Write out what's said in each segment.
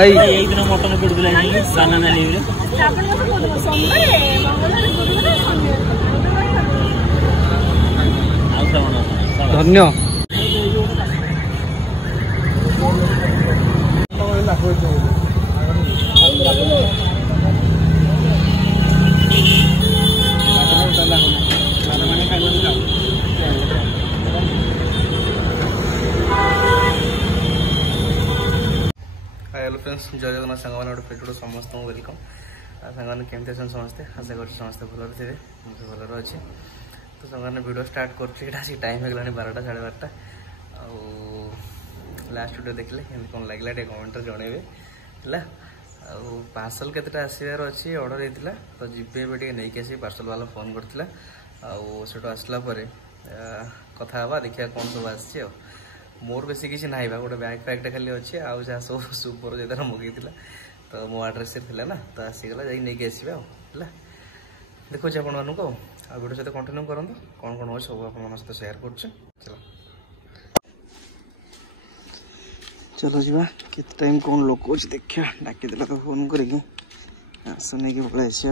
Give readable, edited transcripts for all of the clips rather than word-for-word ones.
आई एई दिन मटन पडुला नहीं बनाना लीव रे श्रावण मास को सोमवार मंगलवार गुरुवार शनिवार धन्य हेलो फ्रेंड्स जय जगन्नाथ सांग मैंने गोटे समस्त वेलकम सांग मैंने केमती अच्छा समस्ते आशा कर समस्ते भलर थे मुझे भलर अच्छे तो सांग मैंने वीडियो स्टार्ट कर टाइम हो गला 12टा 12:30 लास्ट वीडियो देखले कौन लगे टे कमेंट जनइबे है पार्सल केतटा आसबार अच्छी ऑर्डर होता तो जीवे टे नहीं आस पार्सल वाला फोन करता आसला कथा देखिए कौन सब आसी मोर बेसी किसी ना गोटे बैग फैगटा खाली अच्छे आउ जहाँ सब सुपर जो मगेला तो मो आड्रेस थी ना तो आसीगला जाकि आसवे है देखो आपण मानक आ वीडियो सहित कंटिन्यू करूँ कौन कौन हो सब आप सहित सेयार कर चलो जी केत टाइम कौन लोक अच्छे देखा डाकीदेला तो फोन करके आस नहीं पलि आस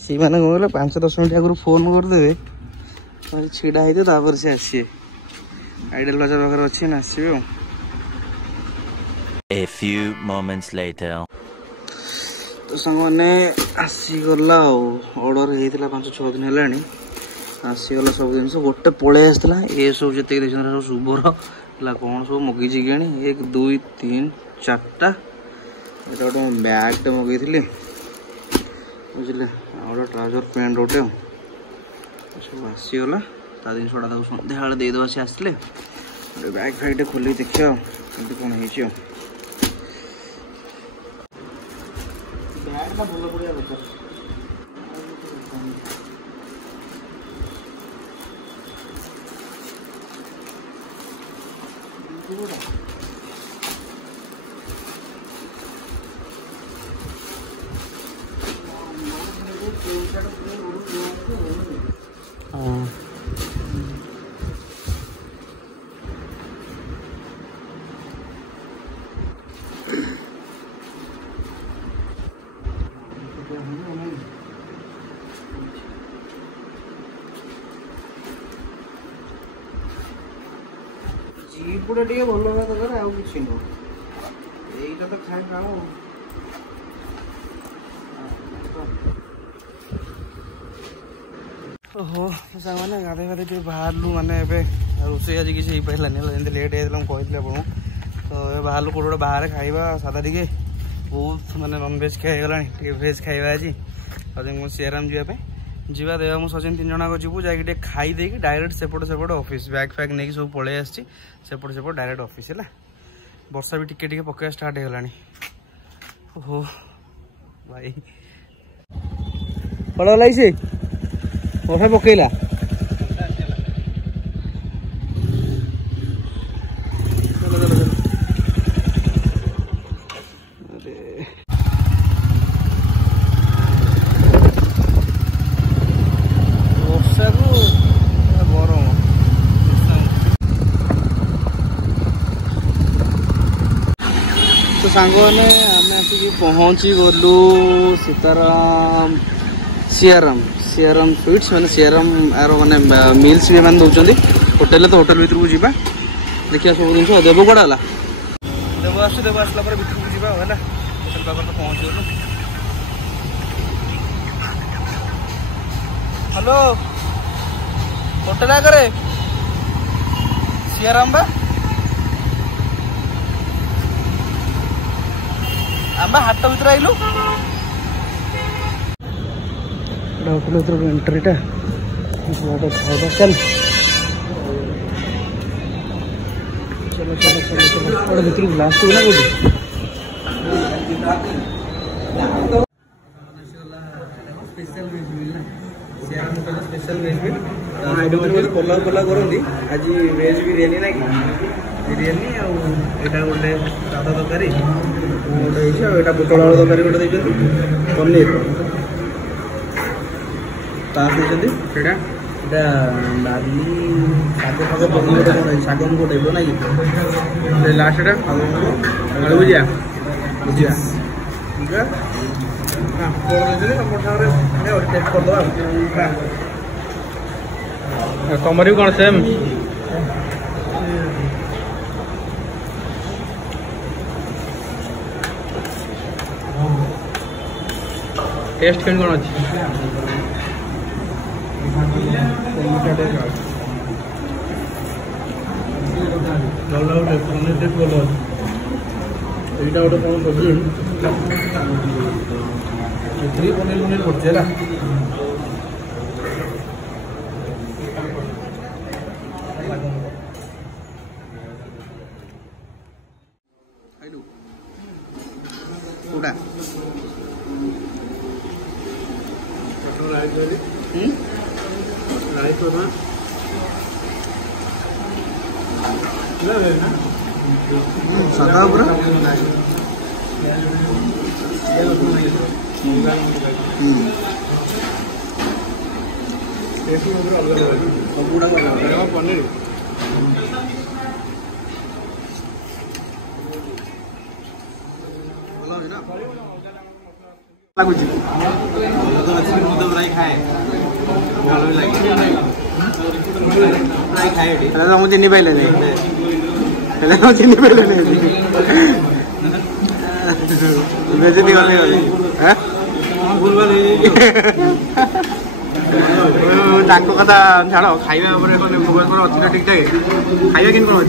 सी मैंने कौन 5-10 मिनट आगु फोन करदे छिड़ा होते से आसीए आइडियल बाजार पाखे अच्छे ना आसवे A few moments later. तो सांग मैंने आसीगला ऑर्डर होता 5-6 दिन है आसीगला सब जिन गोटे पलि आसाला ये सब जी सब शुभर है कौन सब मगेजी कि 1 2 3 4टा गोटे बैगटे मगेली बुझे गोटे ट्राउजर पैंट गोटे सब आसीगला ता जिन सन्ध्या देदेवा सी आसले बैग फैगटे खोल देखिए कौन हो भल पड़ा दरकार जीपुड़ा टे भल हवा दरकार आउ कि यहीटा तो खाए काम ओहो सांग मैंने गाधे गाधे बाहर मानने रोसे आज किसी हो पारानी जमी लेट होता कहते आपको तो ये बाहर कौट गोटे बाहर खाइबा सादा टे बहुत मानने नॉनवेज खाईगला भेज खाइबा आज सीआराम जावाई जीवा देवा मु सचिन 3 जन जीवु जाकि खाई देकी डायरेक्ट सेपट सेपट ऑफिस बैग फैग नहीं सब पलि आसी सेपट सेपट डायरेक्ट ऑफिस है वर्षा भी टिके पकड़ा स्टार्ट हो गलानी ओहो भाई फल लगे से वर्षा पकईला चलो चलो चलो तो सांग मैंने आम आसिक पहुँची गलु सीताराम सीआराम स्वीट्स मैंने सीआराम यार मैंने मिल्स भी मैंने दौरान होटेल तो होटेल भर को जावा देखिए सब जिन देव कड़ा है देव आसला भर को जावा है होटेल पाखे तो पहुँची गलु हेलो होटेल आगे सीआराम बा आम हाट भर आइलु होटेल भर एंट्रीटा खाଇବା चल चलो चलो चलो चलो और भर लास्ट ना कौन स्पेशल वेज मिल ना स्पेशल वेज मिल पोला पोला करती आज वेज बिरियानी ना कि बिरियानी आटा गोटे सादा तरकारी गोटे यहाँ पोटल आलू तरकारी गोटे पनीर तास डाली शाग फाग शाग गोटे ना लास्ट आलू भुजिया भुजिया तमर भी कौन सेम टेस्ट केन कौन अच्छी এইটা ওটা কোন প্রবলেম পনির পনির করছে না কোটা सादा पूरा पनीर मुझे नहीं पाइले चिन्ह पाइले बेजती गले कथा छाड़ खाଇବା फोकस अच्छी ना ठीक ठाक खाଇବା कि कौन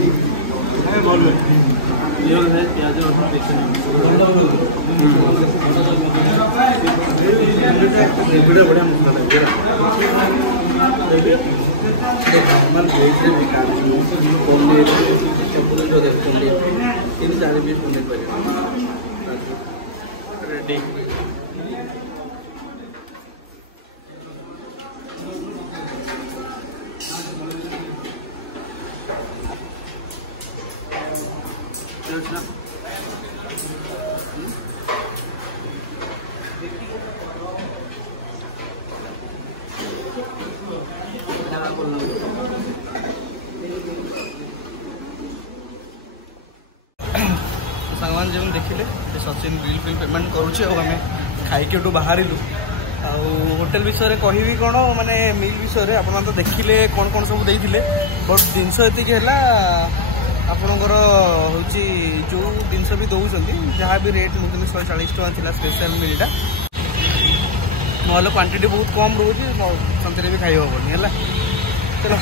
बढ़िया रेडी सामान जो देखिले सचिन बिल फिल पेमेंट करुचे आम खाई बाहर होटेल विषय कहि कौन माने मिल विषय आप तो देखिले कौन कौन सब देते बट जिनस ये आपणकर हूँ जो जिनस भी दौरान जहाँ भी रेट मुझे 140 टका थी स्पेशल मिलटा ना क्वांटिटी बहुत कम रोचे से भी खाई हेनी है चलो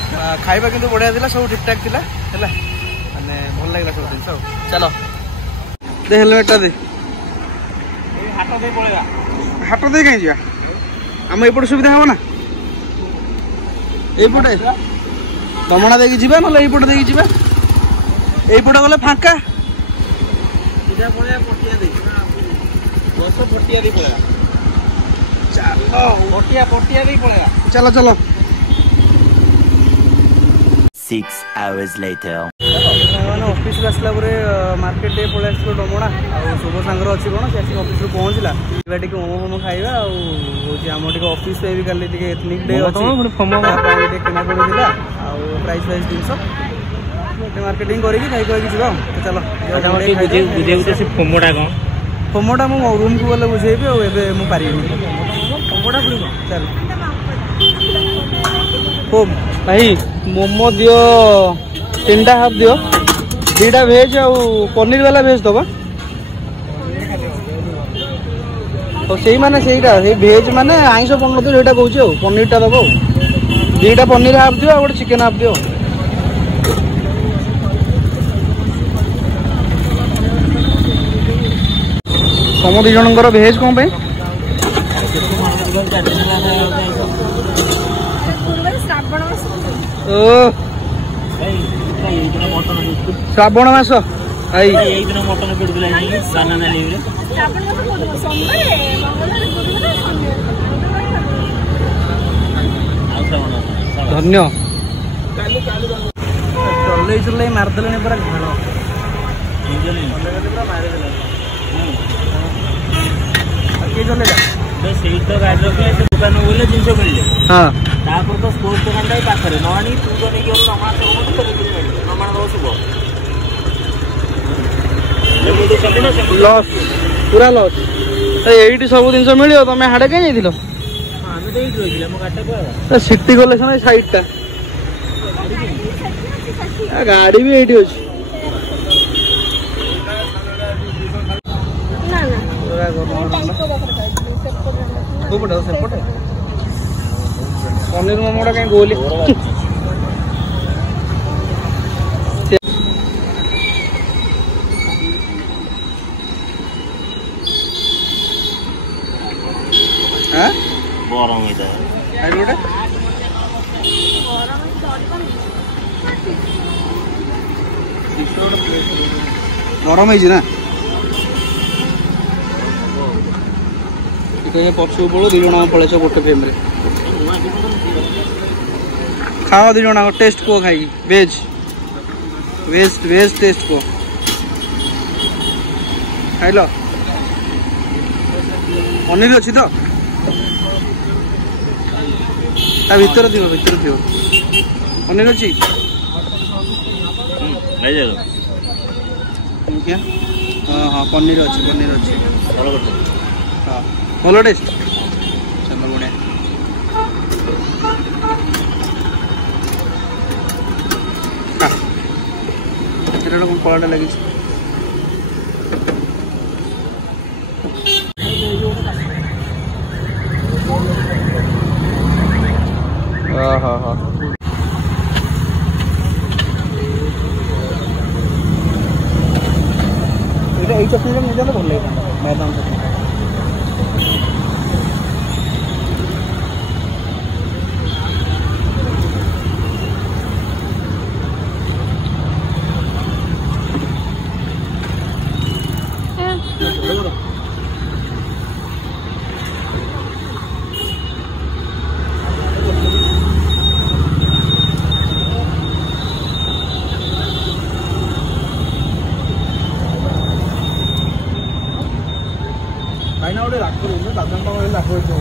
खाଇବା कि बढ़िया था सब ठीक ठाक था मैंने भल लगे सब जिन चलो दे हेलमेटा दे हाट दे कहीं जा आम एपटे सुविधा हम ना यपटे दमणा देकी जीवा ना यपटे देकी जीवा यपटे गले फांका चलो चलो 6 hours later. ऑफिस आसला मार्केट पलि आस डमणा शुभ सांगर अच्छी कौन से ऑफिस पहुँचला टे मोमो फोमो खाଇବା आम ऑफिस पे भी कल एथनिक डे अच्छी किना पड़ा प्राइस वाइज जिन मार्केटिंग करके चलो फोमोटा कौन फोमोटा मु रूम को गले बुझेबी मुझे पारि चल होम भाई मोमो दियो 3टा हाफ दियो 2टा भेज आ पनीर वाला भेज दबा तो सही माने सहीटा भेज माने आइंस पन तो सेटा कहूँ पनीरटा दब 2टा पनीर हाफ दियो गोटे चिकेन हाफ दियो तुम 2 जनकर भेज कौन पे श्रावण मास आई धन्य चल मारदे पूरा घाण किए चलेगा ସେଇଠି ତ ଗାଡି ରଖିଲେ ସେ ଦୋକାନ ଗଲେ ଜିନିଷ ମିଳିଲେ ହଁ ତାପରେ ତ ସ୍ପୋର୍ଟ ଦୋକାନଟା ଏଇ ପାଖରେ ନ ଆଣି ତୁ ତ ନେଇକି ଗଲୁ ରମାଣ ଶୁଭ ଲସ୍ ପୁରା ଲସ୍ ଏଇଠି ସବୁ ଜିନିଷ ମିଳିବ ତମେ ହାଡେ କାଇଁ ଯାଇଥିଲ ଆମେ ତ ଏଇଠି ରହିଥିଲେ ଆମ ଗାଡିଟା କୁଆଡେ ସିଟି କଲେକ୍ସନ ସାଇଡ ଟା ଗାଡି ବି ଏଇଠି ଅଛି କୋଉପଟେ ସେପଟେ ପନିର ମୋମୋଟା କାଇଁ ଗୋଲି ଗରମ ହେଇଥାଏ ଗରମ ହେଇଛି ନା ପଛକୁ ପଳୁ 2 ଜଣ ପଳେଇଛ ଗୋଟେ ଫ୍ରେମ୍ରେ ଖାଅ 2 ଜଣ ଟେଷ୍ଟ କୁହ ଖାଇକି ଭେଜ୍ ଟେଷ୍ଟ କୁହ ଖାଇଲ ପନିର ଅଛି ତ ତା ଭିତରେ ଥିବ ପନିର ଅଛି ହଁ ପନିର ଅଛି ହଁ ଭଲ ଟେଷ୍ଟ ଚାଲ ବଢିଆ ଏଟା କଣ କଳାଟା ଲାଗିଛି এই চটনিটা নিয়ে গেলে ভালো লাগবে ময়দান চটনি Kayaknya udah laku ini, takkan kamu laku itu.